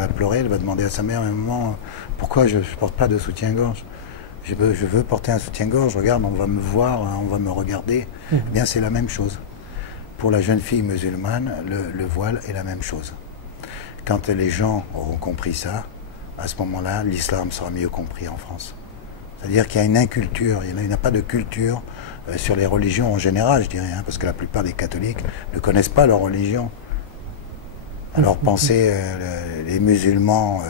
Elle va pleurer, elle va demander à sa mère, maman, pourquoi je ne porte pas de soutien-gorge? Je veux porter un soutien-gorge, regarde, on va me voir, on va me regarder. Eh bien, c'est la même chose. Pour la jeune fille musulmane, le voile est la même chose. Quand les gens auront compris ça, à ce moment-là, l'islam sera mieux compris en France. C'est-à-dire qu'il y a une inculture, il n'y a pas de culture sur les religions en général, je dirais, parce que la plupart des catholiques ne connaissent pas leur religion. Alors pensez les musulmans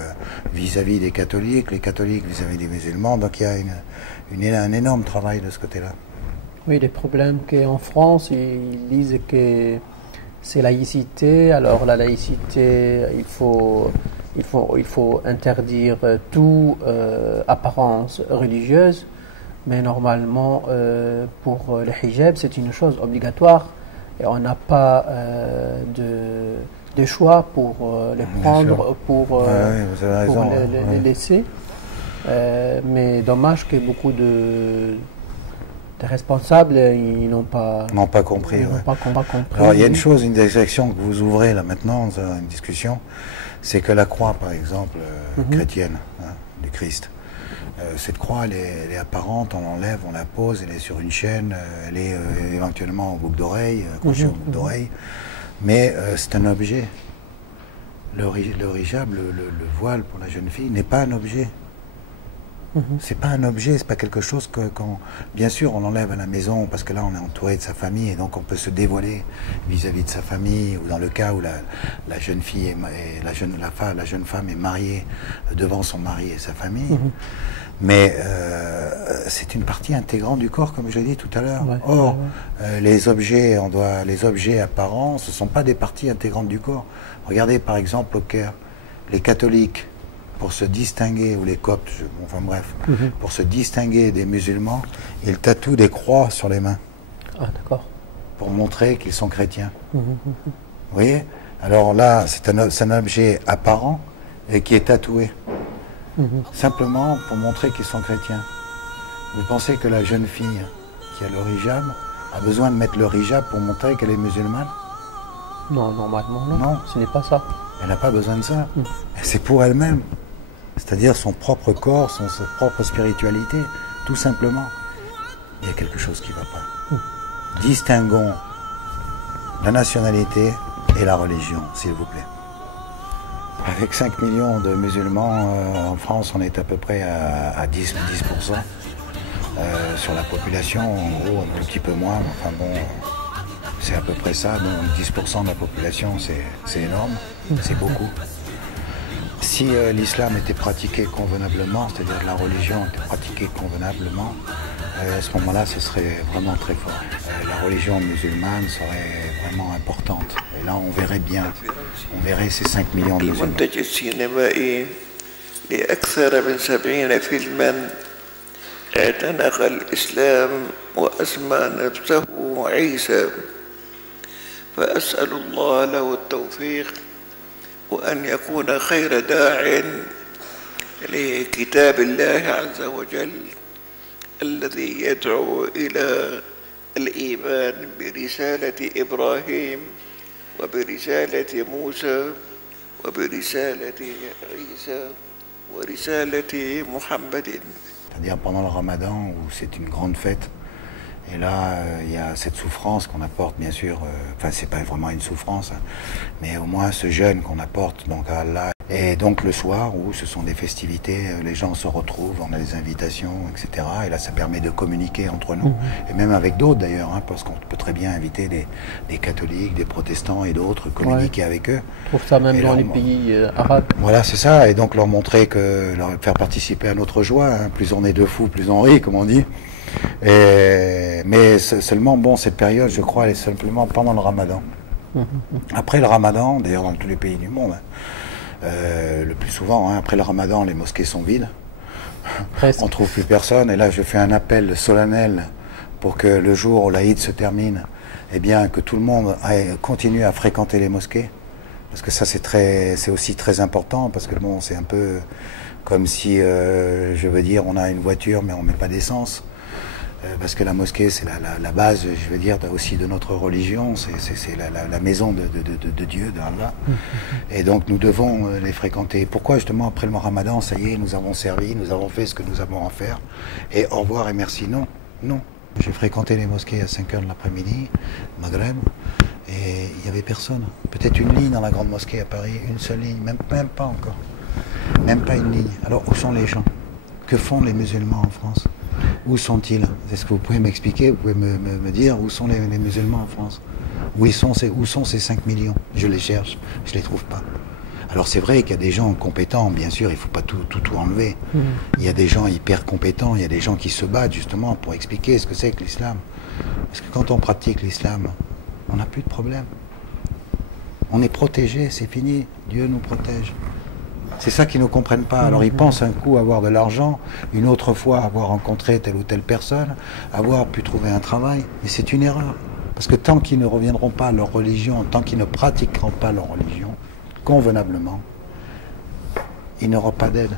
vis-à-vis des catholiques, les catholiques vis-à-vis des musulmans, donc il y a un énorme travail de ce côté-là. Oui, les problèmes qu'en France, ils disent que c'est laïcité, alors la laïcité, il faut interdire toute apparence religieuse, mais normalement, pour le hijab, c'est une chose obligatoire et on n'a pas de choix pour les prendre, pour les laisser. Mais dommage que beaucoup de responsables, ils n'ont pas compris. compris. Alors il y a une chose, une direction que vous ouvrez là maintenant, dans une discussion, c'est que la croix, par exemple, chrétienne, du Christ, cette croix, elle est apparente, on l'enlève, on la pose, elle est sur une chaîne, elle est éventuellement au boucle d'oreille, accrochée au boucle d'oreille, mais c'est un objet. Le hijab, le voile pour la jeune fille n'est pas un objet. C'est pas un objet, c'est pas quelque chose que bien sûr on l'enlève à la maison parce que là on est entouré de sa famille et donc on peut se dévoiler vis-à-vis de sa famille, ou dans le cas où la jeune fille la jeune femme est mariée devant son mari et sa famille. Mais c'est une partie intégrante du corps, comme je l'ai dit tout à l'heure. Or, les objets apparents, ce ne sont pas des parties intégrantes du corps. Regardez par exemple au Caire, les catholiques, pour se distinguer, ou les coptes, enfin bref, pour se distinguer des musulmans, ils tatouent des croix sur les mains. Ah, d'accord. Pour montrer qu'ils sont chrétiens. Vous voyez? Alors là, c'est un objet apparent et qui est tatoué. Simplement pour montrer qu'ils sont chrétiens. Vous pensez que la jeune fille qui a le hijab a besoin de mettre le hijab pour montrer qu'elle est musulmane? Non, normalement non. Ce n'est pas ça. Elle n'a pas besoin de ça. C'est pour elle-même. C'est-à-dire son propre corps, sa propre spiritualité, tout simplement. Il y a quelque chose qui ne va pas. Distinguons la nationalité et la religion, s'il vous plaît. Avec 5 millions de musulmans, en France, on est à peu près à 10% sur la population. En gros, un petit peu moins. Enfin bon, c'est à peu près ça. Donc 10% de la population, c'est énorme. C'est beaucoup. Si l'islam était pratiqué convenablement, c'est-à-dire la religion était pratiquée convenablement, à ce moment-là, ce serait vraiment très fort. La religion musulmane serait vraiment importante. Et là, on verrait bien, on verrait ces 5 millions de musulmans. المنتج السينمائي لأكثر من 70 فيلما اعتنق الإسلام وأسمى نفسه عيسى فأسأل الله له التوفيق وأن يكون خير داع لكتاب الله عز وجل الذي يدعو إلى الإيمان برسالة إبراهيم وبرسالة موسى وبرسالة عيسى ورسالة محمد. C'est-à-dire pendant le Ramadan où c'est une grande fête. Et là, il y a cette souffrance qu'on apporte, bien sûr, enfin c'est pas vraiment une souffrance, mais au moins ce jeûne qu'on apporte donc à Allah. Et donc le soir où ce sont des festivités, les gens se retrouvent, on a des invitations, etc. Et là ça permet de communiquer entre nous, et même avec d'autres d'ailleurs, parce qu'on peut très bien inviter des catholiques, des protestants et d'autres, communiquer avec eux. Je trouve ça même dans les pays arabes. Voilà, c'est ça, et donc leur montrer leur faire participer à notre joie, plus on est de fous, plus on rit, comme on dit. Mais seulement, bon, cette période, je crois, elle est simplement pendant le Ramadan. Après le Ramadan, d'ailleurs dans tous les pays du monde, le plus souvent, après le Ramadan, les mosquées sont vides. On ne trouve plus personne. Et là, je fais un appel solennel pour que le jour où l'Aïd se termine, eh bien, que tout le monde continue à fréquenter les mosquées. Parce que ça, c'est aussi très important, parce que bon, c'est un peu comme si, je veux dire, on a une voiture, mais on ne met pas d'essence. parce que la mosquée, c'est la base, je veux dire, aussi de notre religion, c'est la maison de Dieu, d'Allah. Et donc nous devons les fréquenter. Pourquoi justement après le Ramadan, ça y est, nous avons servi, nous avons fait ce que nous avons à faire, et au revoir et merci? Non, non. J'ai fréquenté les mosquées à 5 h de l'après-midi, Maghreb, et il n'y avait personne. Peut-être une ligne dans la grande mosquée à Paris, une seule ligne, même pas encore. Même pas une ligne. Alors où sont les gens? Que font les musulmans en France? Où sont-ils? Est-ce que vous pouvez m'expliquer, vous pouvez me dire où sont les musulmans en France? Où sont ces 5 millions? Je les cherche, je ne les trouve pas. Alors c'est vrai qu'il y a des gens compétents, bien sûr, il ne faut pas tout enlever. Il y a des gens hyper compétents, il y a des gens qui se battent justement pour expliquer ce que c'est que l'islam. Parce que quand on pratique l'islam, on n'a plus de problème. On est protégé, c'est fini, Dieu nous protège. C'est ça qu'ils ne comprennent pas. Alors ils pensent un coup avoir de l'argent, une autre fois avoir rencontré telle ou telle personne, avoir pu trouver un travail. Mais c'est une erreur. Parce que tant qu'ils ne reviendront pas à leur religion, tant qu'ils ne pratiqueront pas leur religion, convenablement, ils n'auront pas d'aide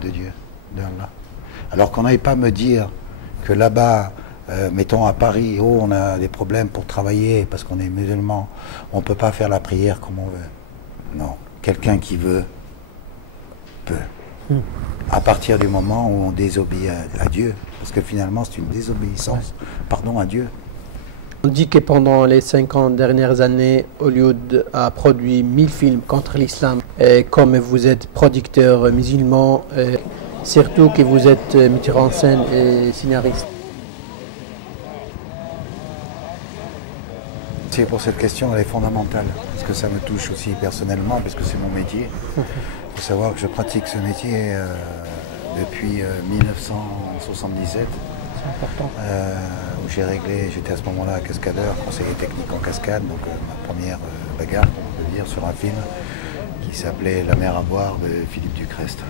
de Dieu, d'Allah. Alors qu'on n'aille pas me dire que là-bas, mettons à Paris, oh, on a des problèmes pour travailler parce qu'on est musulman, on ne peut pas faire la prière comme on veut. Non. Quelqu'un qui veut, peut. À partir du moment où on désobéit à Dieu, parce que finalement c'est une désobéissance, pardon, à Dieu. On dit que pendant les 50 dernières années, Hollywood a produit 1000 films contre l'islam. Et comme vous êtes producteur musulman, surtout que vous êtes metteur en scène et scénariste. C'est pour cette question, elle est fondamentale, parce que ça me touche aussi personnellement, parce que c'est mon métier. Il faut savoir que je pratique ce métier depuis 1977. C'est important. Où j'étais à ce moment-là cascadeur, conseiller technique en cascade, donc ma première bagarre, on peut dire, sur un film qui s'appelait La mer à boire de Philippe Ducrest.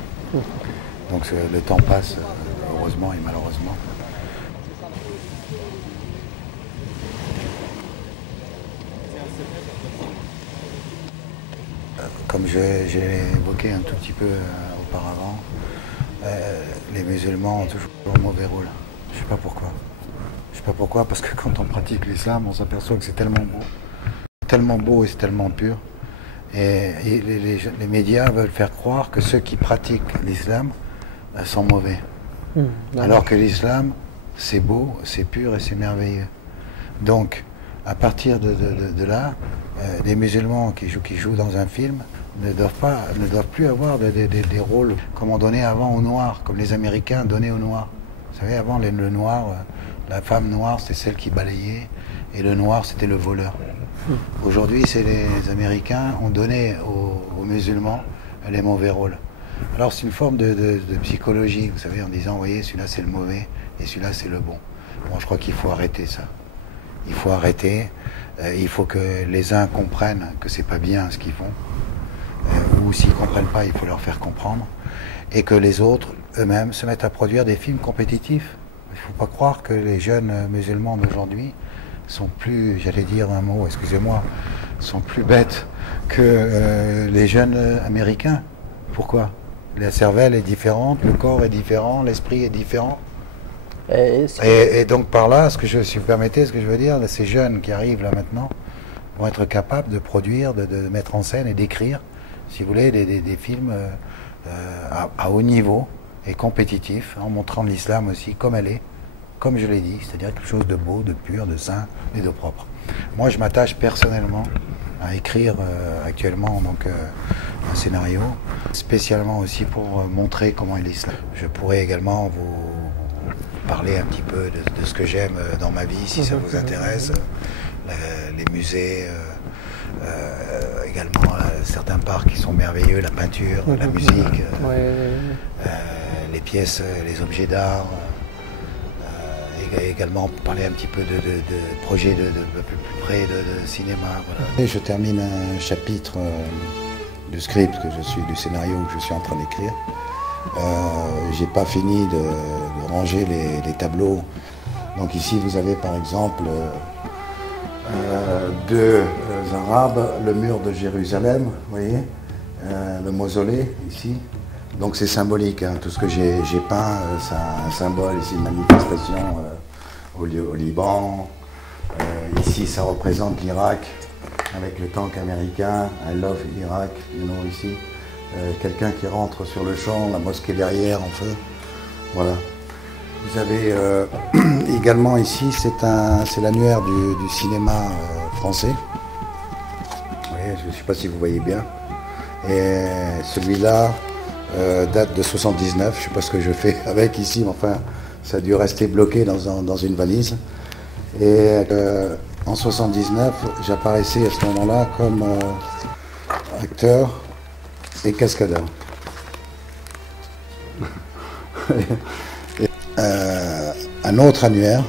Donc le temps passe, heureusement et malheureusement. Comme j'ai évoqué un tout petit peu auparavant, les musulmans ont toujours un mauvais rôle. Je ne sais pas pourquoi. Je ne sais pas pourquoi, parce que quand on pratique l'islam, on s'aperçoit que c'est tellement beau et c'est tellement pur. Et les médias veulent faire croire que ceux qui pratiquent l'islam sont mauvais. Alors que l'islam, c'est beau, c'est pur et c'est merveilleux. Donc, à partir de là, les musulmans qui jouent dans un film ne doivent plus avoir des rôles comme on donnait avant aux Noirs, comme les Américains donnaient aux Noirs. Vous savez, avant, le noir, la femme noire, c'était celle qui balayait, et le noir, c'était le voleur. Aujourd'hui, c'est les Américains ont donné aux musulmans les mauvais rôles. Alors, c'est une forme de psychologie, vous savez, en disant, vous voyez, celui-là, c'est le mauvais, et celui-là, c'est le bon. Bon, je crois qu'il faut arrêter ça. Il faut arrêter. Il faut que les uns comprennent que c'est pas bien ce qu'ils font. Ou s'ils ne comprennent pas, il faut leur faire comprendre. Et que les autres, eux-mêmes, se mettent à produire des films compétitifs. Il ne faut pas croire que les jeunes musulmans d'aujourd'hui sont plus, j'allais dire un mot, excusez-moi, sont plus bêtes que les jeunes américains. Pourquoi? La cervelle est différente, le corps est différent, l'esprit est différent. Et donc par là, si vous permettez, ce que je veux dire, ces jeunes qui arrivent là maintenant vont être capables de produire, de mettre en scène et d'écrire, si vous voulez, des films à haut niveau et compétitifs, en montrant l'islam aussi comme elle est, comme je l'ai dit, c'est-à-dire quelque chose de beau, de pur, de sain et de propre. Moi, je m'attache personnellement à écrire actuellement donc, un scénario, spécialement aussi pour montrer comment est l'islam. Je pourrais également vous parler un petit peu de ce que j'aime dans ma vie, si ça vous intéresse. Les musées, également certains parcs qui sont merveilleux, la peinture, la musique, les pièces, les objets d'art. Également parler un petit peu de projets de plus près de cinéma. Voilà. Et je termine un chapitre du script du scénario que je suis en train d'écrire. J'ai pas fini de ranger les tableaux. Donc ici vous avez par exemple deux arabes, le mur de Jérusalem, vous voyez, le mausolée ici. Donc c'est symbolique, hein. Tout ce que j'ai peint, c'est un symbole, c'est une manifestation au Liban. Ici, ça représente l'Irak avec le tank américain. I love Irak, ici. Quelqu'un qui rentre sur le champ, la mosquée derrière en feu. Voilà. Vous avez également ici, c'est l'annuaire du cinéma français. Oui, je ne sais pas si vous voyez bien. Et celui-là date de 79. Je ne sais pas ce que je fais avec ici, mais enfin, ça a dû rester bloqué dans une valise. Et en 79, j'apparaissais à ce moment-là comme acteur et cascadeur. Un autre annuaire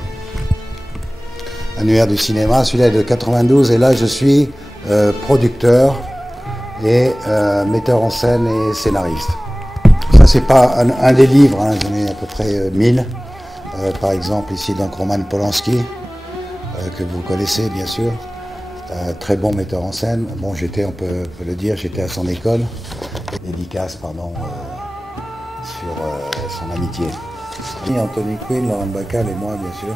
du cinéma, celui-là est de 92, et là je suis producteur et metteur en scène et scénariste. Ça c'est pas un des livres, hein, j'en ai à peu près 1000. Par exemple ici donc Roman Polanski, que vous connaissez bien sûr, très bon metteur en scène. Bon, on peut le dire, j'étais à son école. Dédicace, pardon, sur son amitié. Anthony Quinn, Lorraine Bacall et moi bien sûr.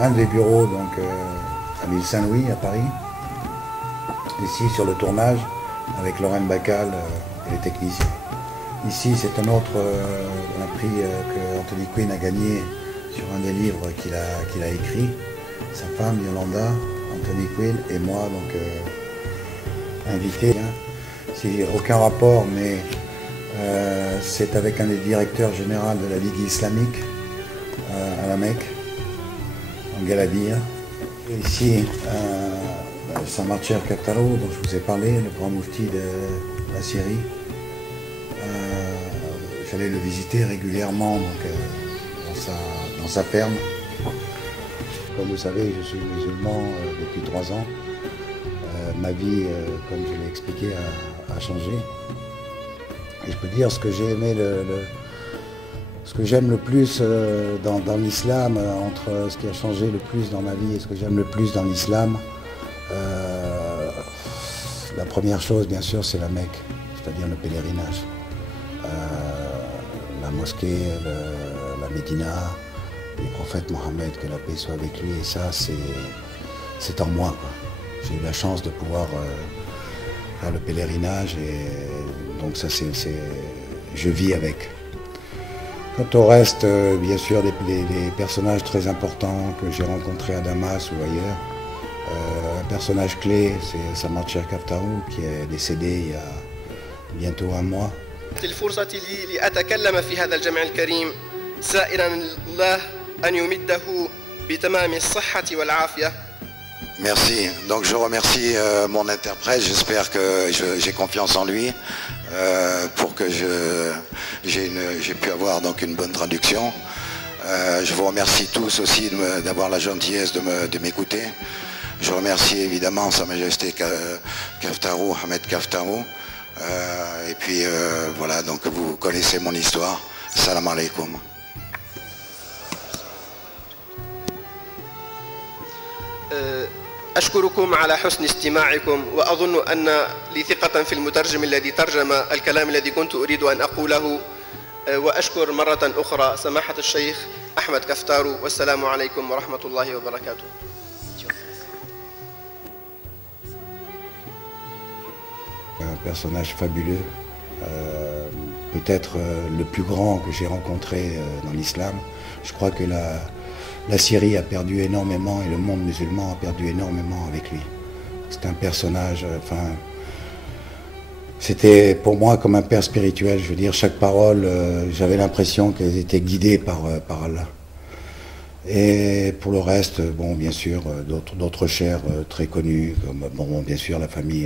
Un des bureaux donc à l'île Saint-Louis à Paris. Ici sur le tournage avec Lorraine Bacall et les techniciens. Ici c'est un autre un prix que Anthony Quinn a gagné sur un des livres qu'il a écrit. Sa femme Yolanda, Anthony Quinn et moi donc invités. C'est aucun rapport, mais c'est avec un des directeurs généraux de la Ligue islamique à la Mecque, en Galadir. Et ici, Samarcher Kaftarou, dont je vous ai parlé, le grand moufti de la Syrie. J'allais le visiter régulièrement donc, dans sa ferme. Comme vous savez, je suis musulman depuis 3 ans. Ma vie, comme je l'ai expliqué, a changé. Et je peux dire ce que j'ai aimé, ce que j'aime le plus dans l'islam, entre ce qui a changé le plus dans ma vie et ce que j'aime le plus dans l'islam. La première chose, bien sûr, c'est la Mecque, c'est-à-dire le pèlerinage. La mosquée, la Médina, le prophète Mohammed, que la paix soit avec lui, et ça, c'est en moi, quoi. J'ai eu la chance de pouvoir faire le pèlerinage, et donc ça, je vis avec. Quant au reste, bien sûr, des personnages très importants que j'ai rencontrés à Damas ou ailleurs. Un personnage clé, c'est Samarcher Kaftarou, qui est décédé il y a bientôt 1 mois. الفرصة لي لأتكلم في هذا الجمع الكريم سائلا الله أن يمده بتمام الصحة والعافية. Merci. Donc je remercie mon interprète. J'espère que j'ai confiance en lui pour que j'ai pu avoir donc une bonne traduction. Je vous remercie tous aussi d'avoir la gentillesse de m'écouter. Je remercie évidemment Sa Majesté Kaftarou, Ahmed Kaftarou. Et puis voilà, donc vous connaissez mon histoire. Salam alaikum. أشكركم على حسن استماعكم وأظن أن لي ثقة في المترجم الذي ترجم الكلام الذي كنت أريد أن أقوله وأشكر مرة أخرى سماحة الشيخ أحمد كفتارو والسلام عليكم ورحمة الله وبركاته. Un personnage fabuleux, peut-être le plus grand que j'ai rencontré dans l'islam. Je crois que la Syrie a perdu énormément et le monde musulman a perdu énormément avec lui. C'est un personnage, c'était pour moi comme un père spirituel. Je veux dire, chaque parole, j'avais l'impression qu'elles étaient guidées par Allah. Et pour le reste, bon, bien sûr, d'autres chers très connus, comme bon, bien sûr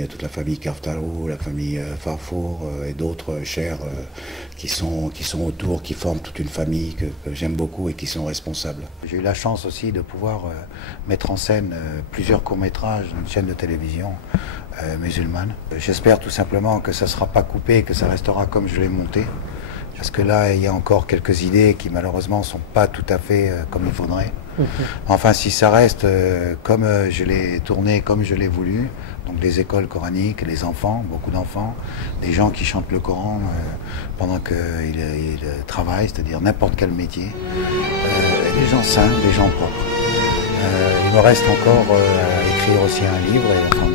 toute la famille Kaftarou, la famille Farfour et d'autres chers qui sont autour, qui forment toute une famille que j'aime beaucoup et qui sont responsables. J'ai eu la chance aussi de pouvoir mettre en scène plusieurs courts-métrages dans une chaîne de télévision musulmane. J'espère tout simplement que ça ne sera pas coupé, que ça restera comme je l'ai monté. Parce que là, il y a encore quelques idées qui malheureusement ne sont pas tout à fait comme il faudrait. Enfin, si ça reste comme je l'ai tourné, comme je l'ai voulu, donc les écoles coraniques, les enfants, beaucoup d'enfants, des gens qui chantent le Coran pendant qu'ils travaillent, c'est-à-dire n'importe quel métier, des gens sains, des gens propres. Il me reste encore à écrire aussi un livre et enfin,